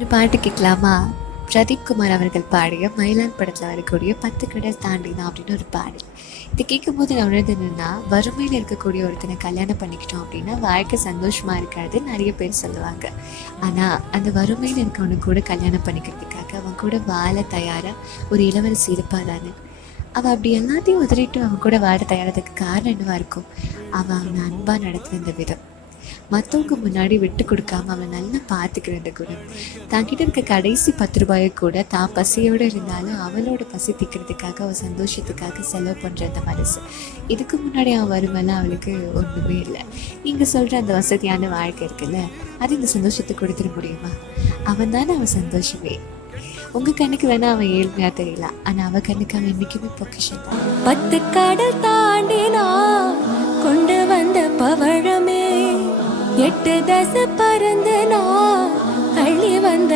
ஒரு பாட்டு கேட்கலாமா? பிரதீப் குமார் அவர்கள் பாடிய மயிலான் படத்தில் வரக்கூடிய 10 கடல் தாண்டினா அப்படின்னு ஒரு பாடல். இதை கேட்கும்போது நான் உணர்ந்து என்னன்னா, வறுமையில் இருக்கக்கூடிய ஒருத்தனை கல்யாணம் பண்ணிக்கிட்டோம் அப்படின்னா வாழ்க்கை சந்தோஷமா இருக்காது நிறைய பேர் சொல்லுவாங்க. ஆனால் அந்த வறுமையில் இருக்கவனு கூட கல்யாணம் பண்ணிக்கிறதுக்காக அவன் கூட வாழ தயாரா ஒரு இளவரசி இருப்பாதானே. அவள் அப்படி எல்லாத்தையும் உதறிட்டு அவன் கூட வாழ தயாரதுக்கு காரணம் என்னவா இருக்கும்? அவன் அவனை அன்பாக நடத்துன இந்த விதம், மற்றவங்க முன்னாடி விட்டு கொடுக்காம அவன் நல்லா பார்த்துக்கிறது கூட, தான்கிட்ட இருக்க கடைசி 10 ரூபாயை கூட தான் பசியோடு இருந்தாலும் அவளோட பசி திக்கிறதுக்காக அவள் சந்தோஷத்துக்காக செலவு பண்ணுற அந்த மனசு. இதுக்கு முன்னாடி அவன் வருமெல்லாம் அவளுக்கு ஒன்றுமே இல்லை. நீங்கள் சொல்கிற அந்த வசதியான வாழ்க்கை இருக்குல்ல, அது இந்த சந்தோஷத்தை கொடுத்துட முடியுமா? அவன் தானே அவன் சந்தோஷமே. உங்கள் கண்ணுக்கு வேணா அவன் ஏழ்மையாக தெரியலாம், ஆனால் அவள் கண்ணுக்கு அவன் என்றைக்குமே பொக்கிஷன் தான். 10 கடல் தாண்டினா கொண்டு வந்த பவழமே, 8 தசை பறந்து நான் அள்ளி வந்த